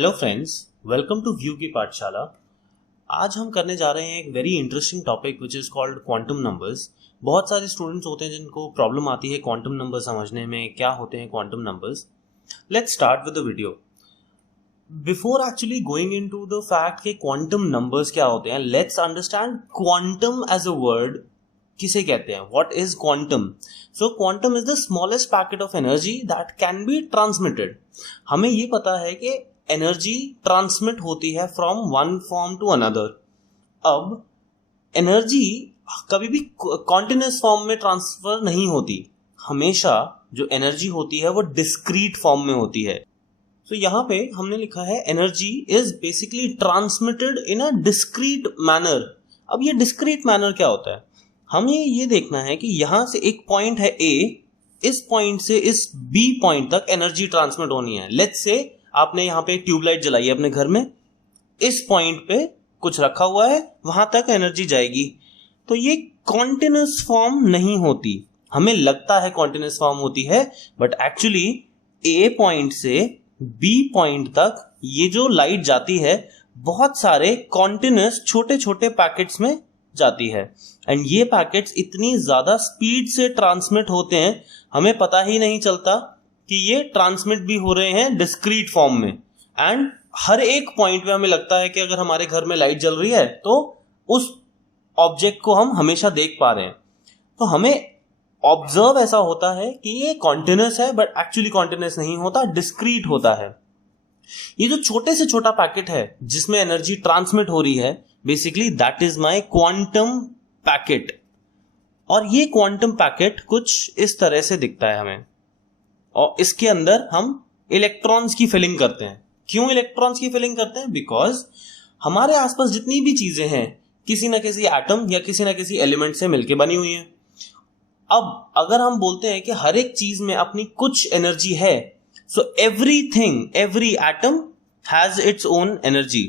Hello friends, welcome to View की पाठशाला। आज हम करने जा रहे हैं एक very interesting topic which is called quantum numbers. बहुत सारे स्टूडेंट्स होते हैं जिनको प्रॉब्लम आती है क्वांटम नंबर समझने में, क्या होते हैं quantum numbers. Let's start with the video. Before actually going into the fact कि क्वांटम नंबर्स क्या होते हैं, let's understand quantum as a word किसे कहते हैं। What is quantum? So quantum is the smallest packet of energy that can be transmitted. हमें ये पता है कि एनर्जी ट्रांसमिट होती है from one form to another. अब एनर्जी कभी भी कॉन्टिन्यूअस फॉर्म में ट्रांसफर नहीं होती, हमेशा जो एनर्जी होती है वो डिस्क्रीट फॉर्म में होती है। तो यहाँ पे हमने लिखा है energy is basically transmitted in a discrete manner. अब ये डिस्क्रीट मैनर क्या होता है? हमें ये देखना है कि यहाँ से एक पॉइंट है ए, इस पॉइंट से इस बी पॉइंट तक एनर्जी ट्रांसमिट होनी है। लेट्स से आपने यहाँ पे ट्यूबलाइट जलाई है अपने घर में, इस पॉइंट पे कुछ रखा हुआ है, वहां तक एनर्जी जाएगी। तो ये कॉन्टिन्यूअस फॉर्म नहीं होती। हमें लगता है कॉन्टिन्यूअस फॉर्म होती है, बट एक्चुअली ए पॉइंट से बी पॉइंट तक ये जो लाइट जाती है बहुत सारे कॉन्टिन्यूअस छोटे छोटे पैकेट्स में जाती है। एंड ये पैकेट्स इतनी ज्यादा स्पीड से ट्रांसमिट होते हैं, हमें पता ही नहीं चलता कि ये ट्रांसमिट भी हो रहे हैं डिस्क्रीट फॉर्म में। एंड हर एक पॉइंट पे हमें लगता है कि अगर हमारे घर में लाइट जल रही है तो उस ऑब्जेक्ट को हम हमेशा देख पा रहे हैं। तो हमें ऑब्जर्व ऐसा होता है कि ये कॉन्टिन्यूअस है, बट एक्चुअली कॉन्टिन्यूअस नहीं होता, डिस्क्रीट होता है। ये जो छोटे से छोटा पैकेट है जिसमें एनर्जी ट्रांसमिट हो रही है, basically that is my quantum packet. और ये क्वांटम पैकेट कुछ इस तरह से दिखता है हमें, और इसके अंदर हम इलेक्ट्रॉन्स की फिलिंग करते हैं। क्यों इलेक्ट्रॉन्स की फिलिंग करते हैं? बिकॉज हमारे आसपास जितनी भी चीजें हैं किसी ना किसी एटम या किसी ना किसी एलिमेंट से मिलकर बनी हुई हैं। अब अगर हम बोलते हैं कि हर एक चीज में अपनी कुछ एनर्जी है, so everything, every atom has its own energy.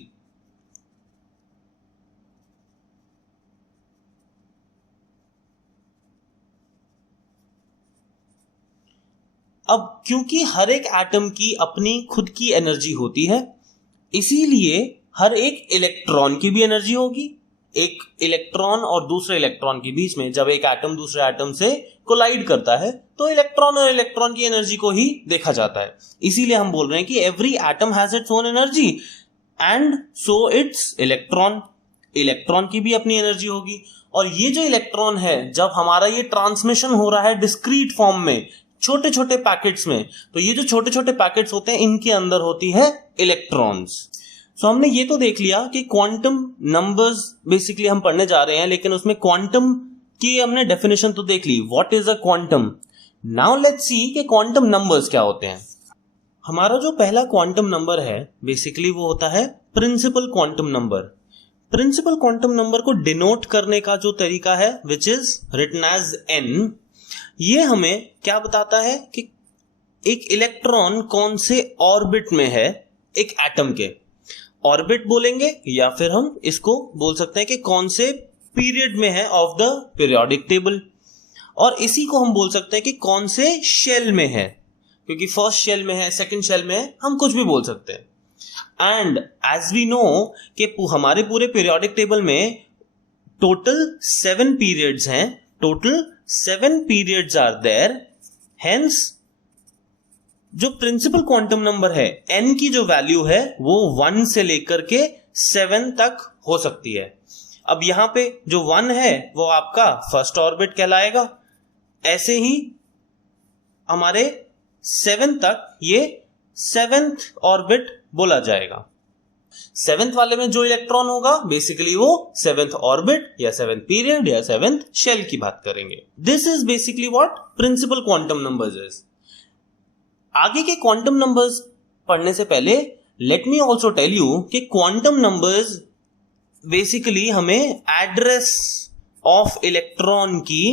अब क्योंकि हर एक एटम की अपनी खुद की एनर्जी होती है, इसीलिए हर एक इलेक्ट्रॉन की भी एनर्जी होगी। एक इलेक्ट्रॉन और दूसरे इलेक्ट्रॉन के बीच में जब एक एटम दूसरे एटम से कोलाइड करता है तो इलेक्ट्रॉन और इलेक्ट्रॉन की एनर्जी को ही देखा जाता है। इसीलिए हम बोल रहे हैं कि every atom has its own energy and so it's electron. Electron की भी अपनी एनर्जी होगी। और ये जो इलेक्ट्रॉन है, जब हमारा ये ट्रांसमिशन हो रहा है डिस्क्रीट फॉर्म में, छोटे छोटे पैकेट्स में, तो ये जो छोटे छोटे पैकेट्स होते हैं इनके अंदर होती है इलेक्ट्रॉन्स। सो हमने ये तो देख लिया कि क्वांटम नंबर्स बेसिकली हम पढ़ने जा रहे हैं, लेकिन उसमें क्वांटम की हमने डेफिनेशन तो देख ली, what is a quantum. Now let's see कि क्वांटम नंबर्स क्या होते हैं। हमारा जो पहला क्वांटम नंबर है बेसिकली वो होता है principal quantum number. Principal quantum number को डिनोट करने का जो तरीका है which is written as n, ये हमें क्या बताता है कि एक इलेक्ट्रॉन कौन से ऑर्बिट में है एक एटम के। ऑर्बिट बोलेंगे या फिर हम इसको बोल सकते हैं कि कौन से पीरियड में है ऑफ द पीरियोडिक टेबल, और इसी को हम बोल सकते हैं कि कौन से शेल में है, क्योंकि फर्स्ट शेल में है, सेकंड शेल में है, हम कुछ भी बोल सकते हैं। एंड एज वी नो कि हमारे पूरे पीरियोडिक टेबल में टोटल 7 पीरियड्स हैं, total 7 periods are there, hence जो प्रिंसिपल क्वांटम नंबर है n की जो वैल्यू है वो 1 से लेकर के 7 तक हो सकती है। अब यहां पे जो 1 है वो आपका फर्स्ट ऑर्बिट कहलाएगा। ऐसे ही हमारे 7 तक ये 7th ऑर्बिट बोला जाएगा। 7th वाले में जो इलेक्ट्रॉन होगा बेसिकली वो 7th ऑर्बिट या 7th पीरियड या 7th शेल की बात करेंगे। This is basically what principal quantum numbers is. आगे के क्वांटम नंबर्स पढ़ने से पहले let me also tell you कि क्वांटम नंबर्स बेसिकली हमें एड्रेस ऑफ इलेक्ट्रॉन की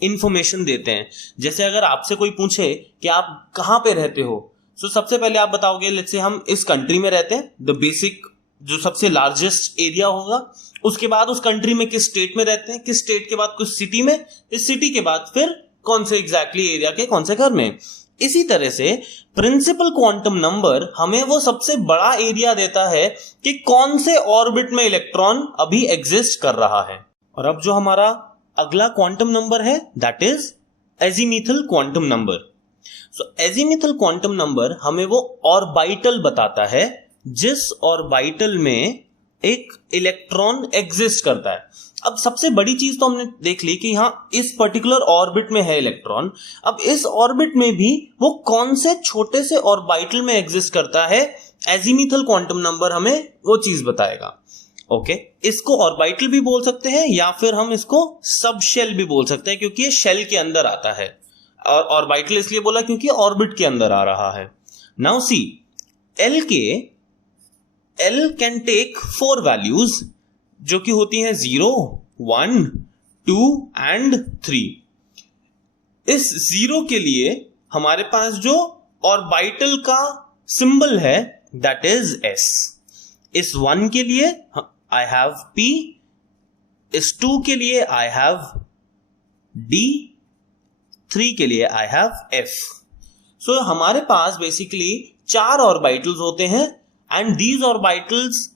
इंफॉर्मेशन देते हैं। जैसे अगर आपसे कोई पूछे कि आप कहां पे रहते हो, सो सबसे पहले आप बताओगे लेट्स से हम इस कंट्री में रहते हैं, द बेसिक जो सबसे लार्जेस्ट एरिया होगा। उसके बाद उस कंट्री में किस स्टेट में रहते हैं, किस स्टेट के बाद कुछ सिटी में, इस सिटी के बाद फिर कौन से एग्जैक्टली एरिया के कौन से घर में। इसी तरह से प्रिंसिपल क्वांटम नंबर हमें वो सबसे बड़ा एरिया देता है कि कौन से ऑर्बिट में इलेक्ट्रॉन अभी एग्जिस्ट कर रहा है। और अब जो हमारा अगला क्वांटम नंबर है that is azimuthal quantum number. So azimuthal quantum number हमें वो ऑर्बिटल बताता है जिस ऑर्बिटल में एक इलेक्ट्रॉन एग्जिस्ट करता है। अब सबसे बड़ी चीज तो हमने देख ली कि यहां इस पर्टिकुलर ऑर्बिट में है इलेक्ट्रॉन। अब इस ऑर्बिट में भी वो कौन से छोटे से ऑर्बिटल में एग्जिस्ट करता है, एजीमुथल क्वांटम नंबर हमें वो चीज बताएगा। ओके, इसको ऑर्बिटल भी बोल सकते हैं या फिर हम इसको सब शेल भी बोल सकते हैं, क्योंकि ये शेल के अंदर आता है। और ऑर्बिटल इसलिए बोला क्योंकि ऑर्बिट के अंदर आ रहा है। Now see, l can take 4 values जो कि होती हैं 0, 1, 2 एंड 3। इस 0 के लिए हमारे पास जो ऑर्बिटल का सिंबल है दैट इज s। इस 1 के लिए आई हैव p, इस 2 के लिए आई हैव d, 3 के लिए आई हैव f। सो हमारे पास बेसिकली 4 ऑर्बिटल्स होते हैं and these orbitals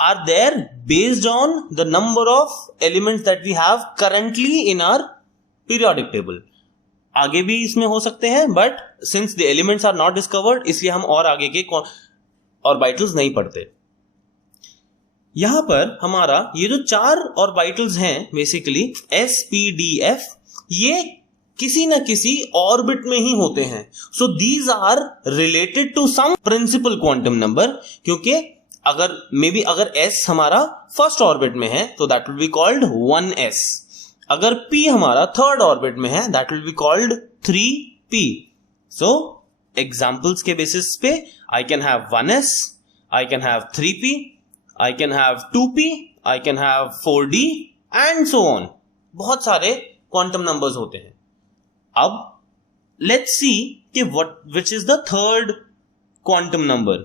are there based on the number of elements that we have currently in our periodic table। आगे भी इसमें हो सकते हैं but since the elements are not discovered इसलिए हम और आगे के ऑर्बिटल्स नहीं पढ़ते। यहां पर हमारा ये जो 4 ऑर्बिटल्स हैं basically s, p, d, f, ये किसी न किसी ऑर्बिट में ही होते हैं। So these are related to some principal quantum number, क्योंकि अगर s हमारा फर्स्ट ऑर्बिट में है तो that will be called 1s। अगर p हमारा थर्ड ऑर्बिट में है that will be called 3p। So examples के बेसिस पे आई can have 1s, I can have 3p, I can have 2p, I can have 4d and so on. बहुत सारे quantum numbers होते हैं। अब लेट्स सी कि which is the third quantum number.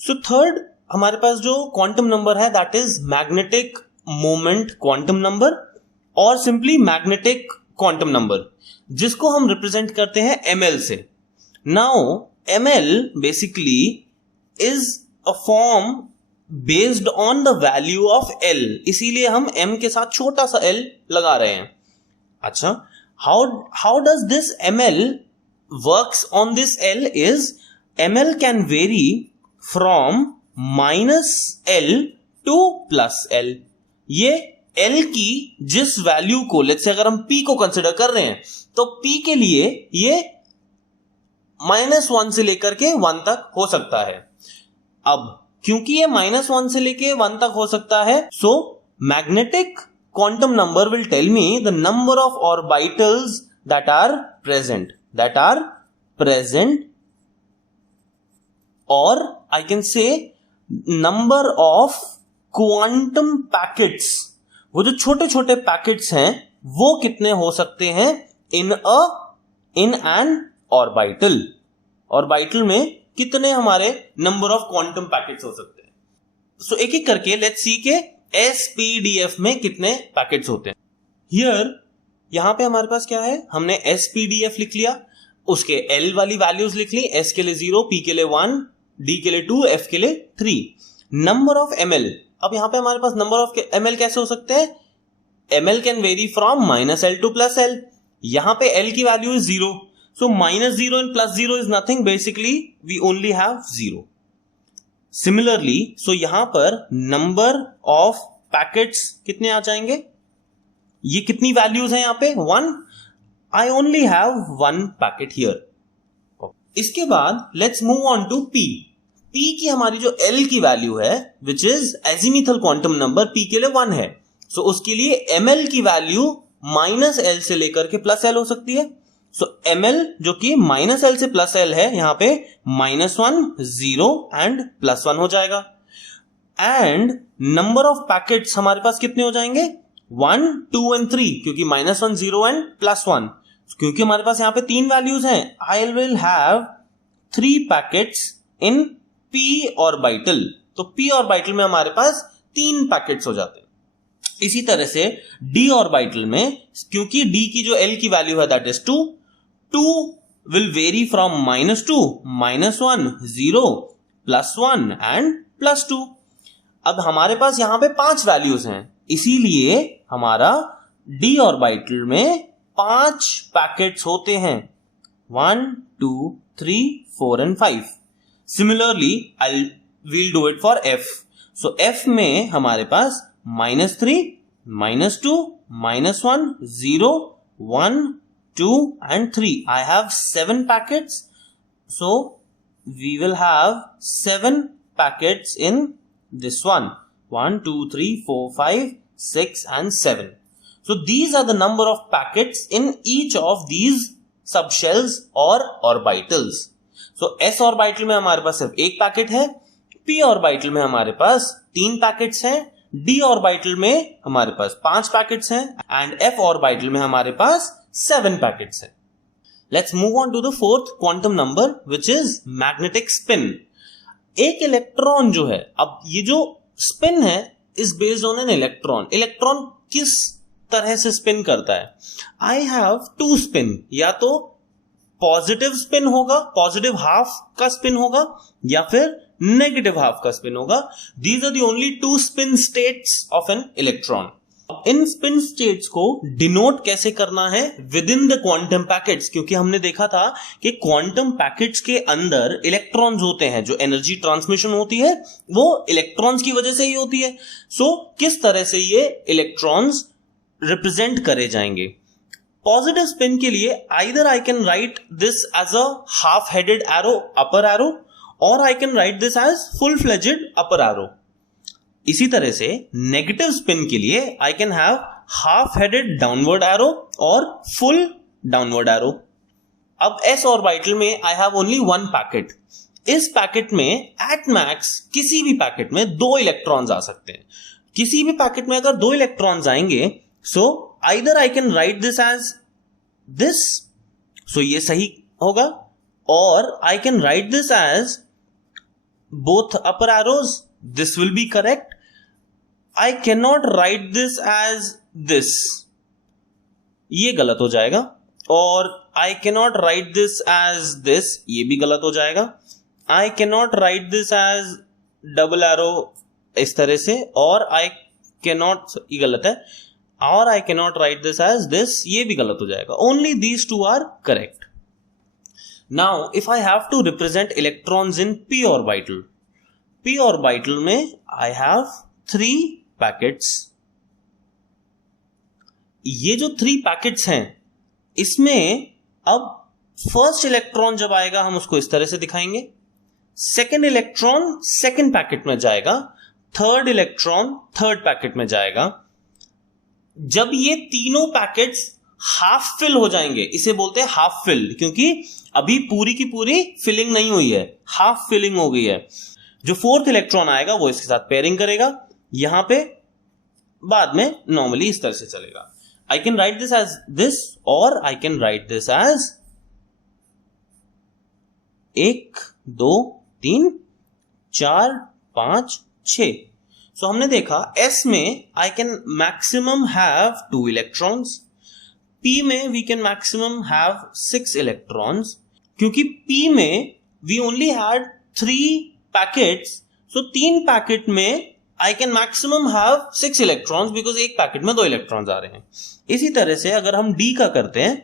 So third हमारे पास जो quantum number है that is magnetic moment quantum number और सिंपली मैग्नेटिक क्वांटम नंबर, जिसको हम रिप्रेजेंट करते हैं ml से। Now ml basically is a form based on the value of l, इसीलिए हम m के साथ छोटा सा l लगा रहे हैं। अच्छा, how does this ml works on this l is ml can vary from -l to +l। ये l की जिस वैल्यू को, लेट्स से अगर हम p को कंसिडर कर रहे हैं तो p के लिए ये -1 से लेकर के 1 तक हो सकता है। अब क्योंकि ये -1 से लेके 1 तक हो सकता है, so magnetic quantum number will tell me the number of orbitals that are present और I can say number of quantum packets। वो जो छोटे छोटे पैकेट्स हैं वो कितने हो सकते हैं in an orbital। ऑर्बिटल में कितने हमारे नंबर ऑफ क्वांटम पैकेट्स हो सकते हैं। सो एक एक करके लेट्स सी के SPDF में कितने पैकेट्स होते हैं। यहां पे हमारे पास क्या है, हमने SPDF लिख लिया, उसके L वाली वैल्यूज लिख ली, S के लिए 0, P के लिए 1, D के लिए 2, F के लिए 3। नंबर ऑफ ml, अब यहां पे हमारे पास नंबर ऑफ ml कैसे हो सकते हैं, ml can vary from -l to +l। यहां पे l की value is 0, so -0 and +0 is nothing, basically we only have 0। Similarly so यहां पर नंबर ऑफ पैकेट्स कितने आ जाएंगे, ये कितनी वैल्यूज हैं यहां पे 1, I only have 1 packet here. इसके बाद let's move on to p। p की हमारी जो l की वैल्यू है which is azimuthal quantum number, p के लिए 1 है। सो उसके लिए ml की वैल्यू -l से लेकर के +l हो सकती है। सो ml जो कि -l से +l है, यहां पे -1, 0 एंड +1 हो जाएगा। एंड नंबर ऑफ पैकेट्स हमारे पास कितने हो जाएंगे 1, 2 एंड 3, क्योंकि -1, 0 एंड +1, क्योंकि हमारे पास यहां पे 3 वैल्यूज हैं। I will have 3 packets in p orbital, तो p ऑर्बिटल में हमारे पास 3 पैकेट्स हो जाते हैं। इसी तरह से d ऑर्बिटल में, क्योंकि d की जो l की वैल्यू है that is 2 will vary from -2, -1, 0, +1 and +2. अब हमारे पास यहां पे 5 वैल्यूज हैं, इसीलिए हमारा d ऑर्बिटल में 5 पैकेट्स होते हैं, 1, 2, 3, 4 and 5. Similarly, we'll do it for f. So f में हमारे पास -3, -2, -1, 0, 1, 2 and 3. I have 7 packets. So we will have 7 packets in this one. 1, 2, 3, 4, 5, 6 and 7. So these are the number of packets in each of these subshells or orbitals. So s orbital में हमारे पास सिर्फ एक packet है, p orbital में हमारे पास 3 packets हैं, d orbital में हमारे पास 5 पैकेट्स हैं एंड f ऑर्बिटल में हमारे पास 7 पैकेट्स हैं. Let's move on to the fourth quantum number which is magnetic spin. एक इलेक्ट्रॉन जो है, अब ये जो स्पिन है is based on an electron. Electron किस तरह से स्पिन करता है? I have 2 spin. या तो पॉजिटिव स्पिन होगा, पॉजिटिव हाफ का स्पिन होगा, या फिर नेगेटिव हाफ का स्पिन होगा. These are the only 2 spin states of an electron. In spin states को डिनोट कैसे करना है? With in the quantum packets, क्योंकि हमने देखा था कि क्वांटम पैकेट्स के अंदर इलेक्ट्रॉन्स होते हैं, जो एनर्जी ट्रांसमिशन होती है वो इलेक्ट्रॉन्स की वजह से ही होती है. सो किस तरह से ये इलेक्ट्रॉन्स रिप्रेजेंट करे जाएंगे? पॉजिटिव स्पिन के लिए either I can write this as a half headed arrow upper arrow, और I can write this as full fledged upper arrow. इसी तरह से नेगेटिव स्पिन के लिए I can have half headed downward arrow और full downward arrow. अब s orbital में I have only 1 packet. इस पैकेट में एट मैक्स किसी भी पैकेट में 2 इलेक्ट्रॉन्स आ सकते हैं. किसी भी पैकेट में अगर 2 इलेक्ट्रॉन्स आएंगे, so either I can write this as this, so ये सही होगा, और I can write this as both upper arrows, this will be correct. I cannot write this as this, ये गलत हो जाएगा, और I cannot write this as this, ये भी गलत हो जाएगा. I cannot write this as double arrow इस तरह से, और I cannot, ये गलत है, और I cannot write this as this, ये भी गलत हो जाएगा. Only these 2 are correct. Now if I have to represent electrons in p orbital, p orbital में I have 3 पैकेट्स. ये जो 3 पैकेट्स हैं, इसमें अब फर्स्ट इलेक्ट्रॉन जब आएगा हम उसको इस तरह से दिखाएंगे, सेकेंड इलेक्ट्रॉन सेकेंड पैकेट में जाएगा, थर्ड इलेक्ट्रॉन थर्ड पैकेट में जाएगा. जब ये तीनों पैकेट्स हाफ फिल हो जाएंगे, इसे बोलते हैं हाफ फिल, क्योंकि अभी पूरी की पूरी फिलिंग नहीं हुई है, हाफ फिलिंग हो गई है. जो फोर्थ इलेक्ट्रॉन आएगा वो इसके साथ पेयरिंग करेगा. यहां पे बाद में नॉर्मली इस तरह से चलेगा. I can write this as this, और I can write this as 1, 2, 3, 4, 5, 6. So हमने देखा S में I can maximum have 2 electrons, P में we can maximum have 6 electrons. क्योंकि P में we only had 3 packets, so 3 packet में I can maximum have 6 electrons because एक packet में 2 electrons आ रहे हैं. इसी तरह से अगर हम D का करते हैं,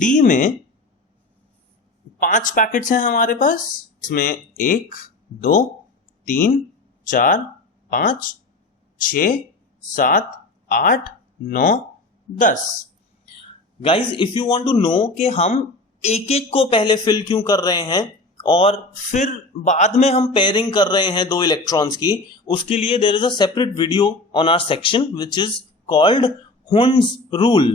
D में 5 पैकेट्स हैं हमारे पास, इसमें 1, 2, 3, 4, 5, 6, 7, 8, 9, 10. Guys, if you want to know कि हम एक एक को पहले फिल क्यों कर रहे हैं और फिर बाद में हम पेयरिंग कर रहे हैं 2 इलेक्ट्रॉन्स की, उसके लिए there is a separate video on our section which is called Hund's rule.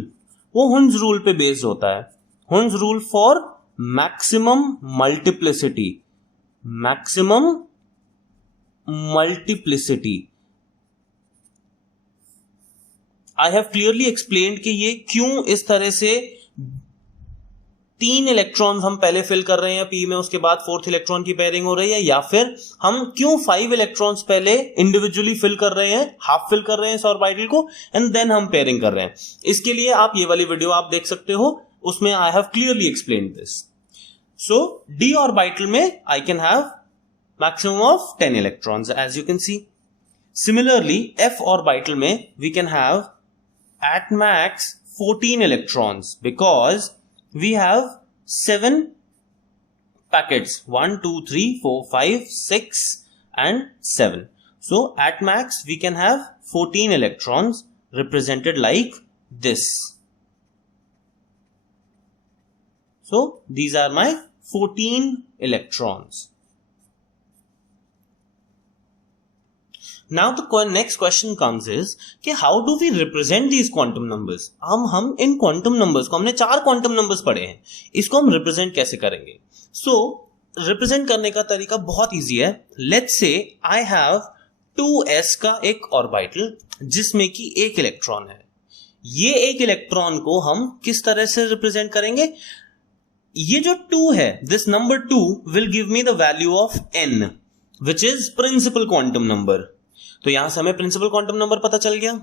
वो हुन्स रूल पे बेस्ड होता है. Hund's rule for maximum multiplicity. Maximum multiplicity I have clearly explained कि ये क्यों इस तरह से 3 इलेक्ट्रॉन्स हम पहले फिल कर रहे हैं P में, उसके बाद 4th इलेक्ट्रॉन की पेयरिंग हो रही है, या फिर हम क्यों 5 इलेक्ट्रॉन्स पहले इंडिविजुअली फिल कर रहे हैं, हाफ फिल कर रहे हैं इस ऑर्बिटल को, एंड देन हम पेयरिंग कर रहे हैं. इसके लिए आप ये वाली वीडियो आप देख सकते हो, उसमें आई have clearly explained this. So d orbital में I can have maximum of 10 electrons as you can see. Similarly f orbital में we can have at max 14 electrons because we have 7 packets 1 2 3 4 5 6 and 7. So at max we can have 14 electrons represented like this. So these are my 14 electrons. Now the next question comes is कि how do we represent these quantum numbers? हम इन quantum numbers को, हमने 4 quantum numbers पढ़े हैं, इसको हम represent कैसे करेंगे? So represent करने का तरीका बहुत easy है. Let's say I have 2s का एक ऑर्बिटल जिसमें कि एक इलेक्ट्रॉन है. ये एक इलेक्ट्रॉन को हम किस तरह से रिप्रेजेंट करेंगे? ये जो 2 है, this number 2 will give me the value of n which is principal quantum number. तो यहां से हमें प्रिंसिपल क्वांटम नंबर पता चल गया.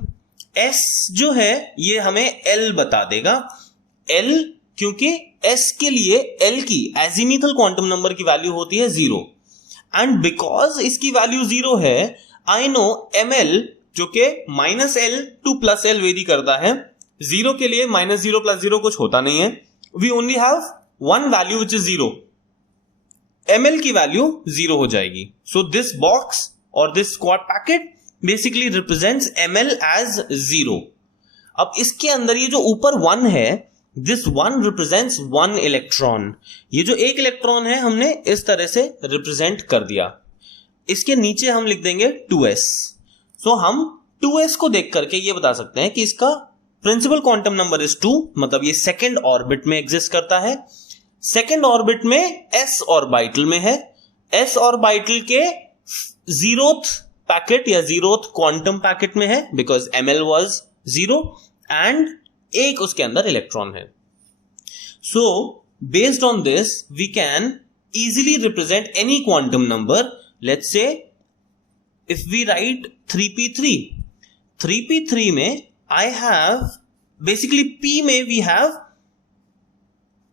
s जो है ये हमें l बता देगा. l क्योंकि s के लिए l की एजीमुथल क्वांटम नंबर की वैल्यू होती है 0 एंड बिकॉज इसकी वैल्यू 0 है आई नो ml जो कि -l टू +l वेरी करता है. 0 के लिए -0 + 0 कुछ होता नहीं है. We only have one value which is 0. ml की वैल्यू 0 हो जाएगी. सो दिस बॉक्स और this squared packet basically represents ml as 0. अब इसके अंदर ये जो ऊपर 1 है, दिस 1 रिप्रेजेंट्स 1 इलेक्ट्रॉन. ये जो एक इलेक्ट्रॉन है हमने इस तरह से रिप्रेजेंट कर दिया. इसके नीचे हम लिख देंगे 2s. सो हम 2s को देख करके ये बता सकते हैं कि इसका प्रिंसिपल क्वांटम नंबर इज 2, मतलब ये सेकेंड ऑर्बिट में एग्जिस्ट करता है. सेकेंड ऑर्बिट में s ऑर्बिटल में है. s ऑर्बिटल के 0th पैकेट या 0th क्वांटम पैकेट में है बिकॉज ml वाज 0 एंड एक उसके अंदर इलेक्ट्रॉन है. So based on this we can easily represent any quantum number. Let's say if we write 3p3 में I have basically p में we have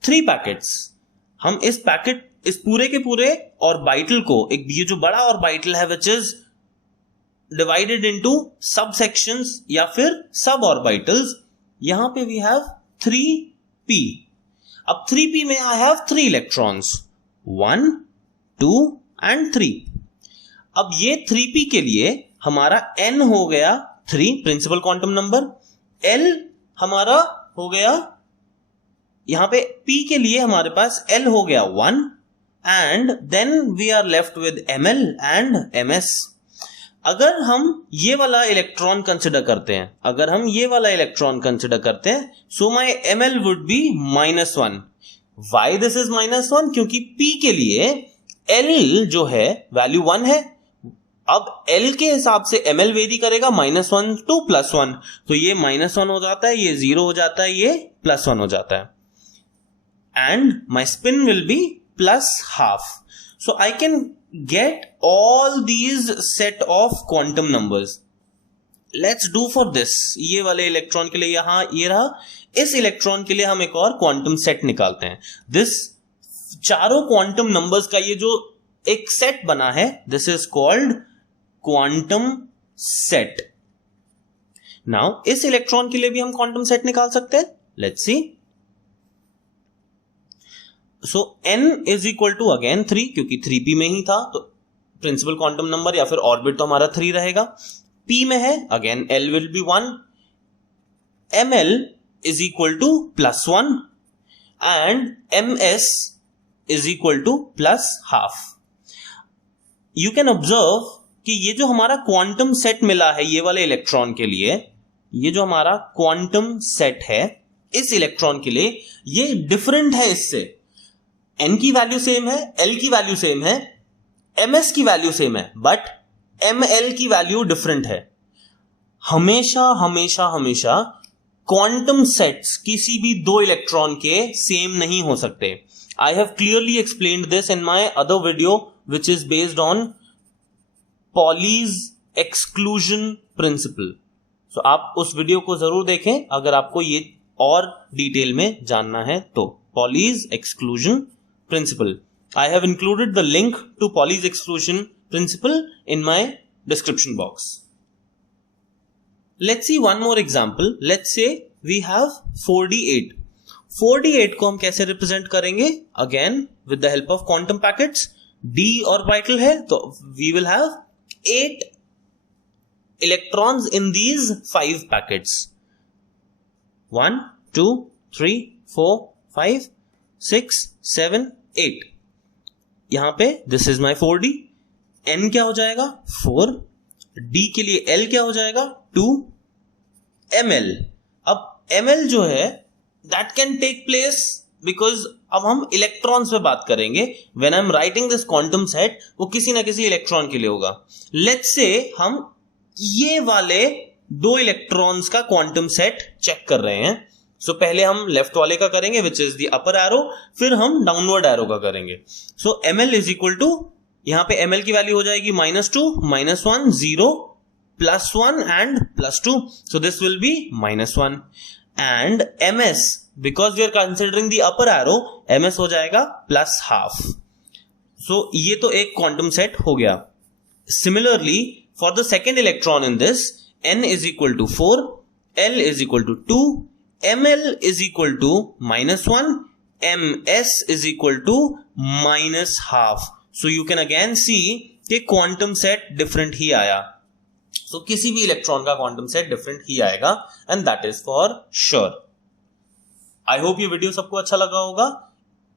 3 packets. हम इस पूरे के पूरे ऑर्बिटल को, एक ये जो बड़ा ऑर्बिटल है विच इज डिवाइडेड इनटू सब सेक्शंस या फिर सब ऑर्बिटल्स, यहां पे वी हैव 3p. अब 3p में आई हैव 3 इलेक्ट्रॉन्स 1 2 एंड 3. अब ये 3p के लिए हमारा n हो गया 3 प्रिंसिपल क्वांटम नंबर. l हमारा हो गया, यहां पे p के लिए हमारे पास l हो गया 1 and then we are left with ml and ms. अगर हम ये वाला इलेक्ट्रॉन कंसिडर करते हैं, so my ml would be -1. Why this is -1? क्योंकि p के लिए l जो है वैल्यू 1 है. अब l के हिसाब से ml वेरी करेगा -1 टू +1, तो ये -1 हो जाता है, ये 0 हो जाता है, ये +1 हो जाता है. And my spin will be +12. So I can get all these set of quantum numbers. Let's do for this. ये वाले इलेक्ट्रॉन के लिए यहां ये रहा. इस इलेक्ट्रॉन के लिए हम एक और क्वांटम सेट निकालते हैं. दिस चारों क्वांटम नंबर्स का ये जो एक सेट बना है, this is called quantum set. Now इस इलेक्ट्रॉन के लिए भी हम क्वांटम सेट निकाल सकते हैं. Let's see. So n is equal to again 3, क्योंकि 3p में ही था तो प्रिंसिपल क्वांटम नंबर या फिर ऑर्बिट तो हमारा 3 रहेगा. p में है again l will be 1. ml is equal to +1 and ms is equal to +12. You can observe कि ये जो हमारा क्वांटम सेट मिला है ये वाले इलेक्ट्रॉन के लिए, ये जो हमारा क्वांटम सेट है इस इलेक्ट्रॉन के लिए, ये डिफरेंट है इससे. n की वैल्यू सेम है, l की वैल्यू सेम है, ms की वैल्यू सेम है, बट ml की वैल्यू डिफरेंट है. हमेशा हमेशा हमेशा क्वांटम सेट्स किसी भी 2 इलेक्ट्रॉन के सेम नहीं हो सकते. I have clearly explained this in my other video which is based on Pauli's exclusion principle. So आप उस वीडियो को जरूर देखें अगर आपको ये और डिटेल में जानना है तो. Pauli's exclusion principle. I have included the link to Pauli's exclusion principle in my description box. Let's see one more example. Let's say we have 4d8. 4d8 को हम कैसे रिप्रेजेंट करेंगे? Again with the help of quantum packets. D orbital है तो we will have 8 electrons in these 5 packets. 1, 2, 3, 4, 5, 6, 7, 8. यहां पे this is my 4d. N क्या हो जाएगा? 4. D के लिए L क्या हो जाएगा? 2. ml. अब ml जो है that can take place because अब हम इलेक्ट्रॉन्स पे बात करेंगे. When I'm writing this quantum set, वो किसी ना किसी इलेक्ट्रॉन के लिए होगा. Let's say हम ये वाले 2 इलेक्ट्रॉन्स का क्वांटम सेट चेक कर रहे हैं. सो पहले हम लेफ्ट वाले का करेंगे which is the upper arrow, फिर हम डाउनवर्ड एरो का करेंगे. सो ml इज इक्वल टू, यहां पे ml की वैल्यू हो जाएगी -2, -1, 0, +1 and +2. So this will be -1. And ms, because we are considering the upper arrow, ms हो जाएगा +½ सो ये तो एक क्वांटम सेट हो गया. Similarly for the second electron in this, n is equal to 4, l is equal to 2, ml is equal to -1, ms is equal to -½ so you can again see कि quantum set different ही आया. So किसी भी electron का quantum set different ही आएगा and that is for sure. I hope ये video सबको अच्छा लगा होगा.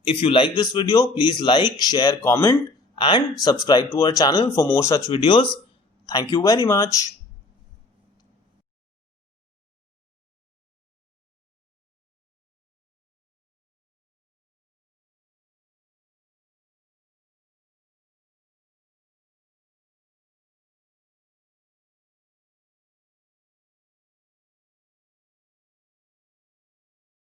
If you like this video, please like, share, comment and subscribe to our channel for more such videos. Thank you very much.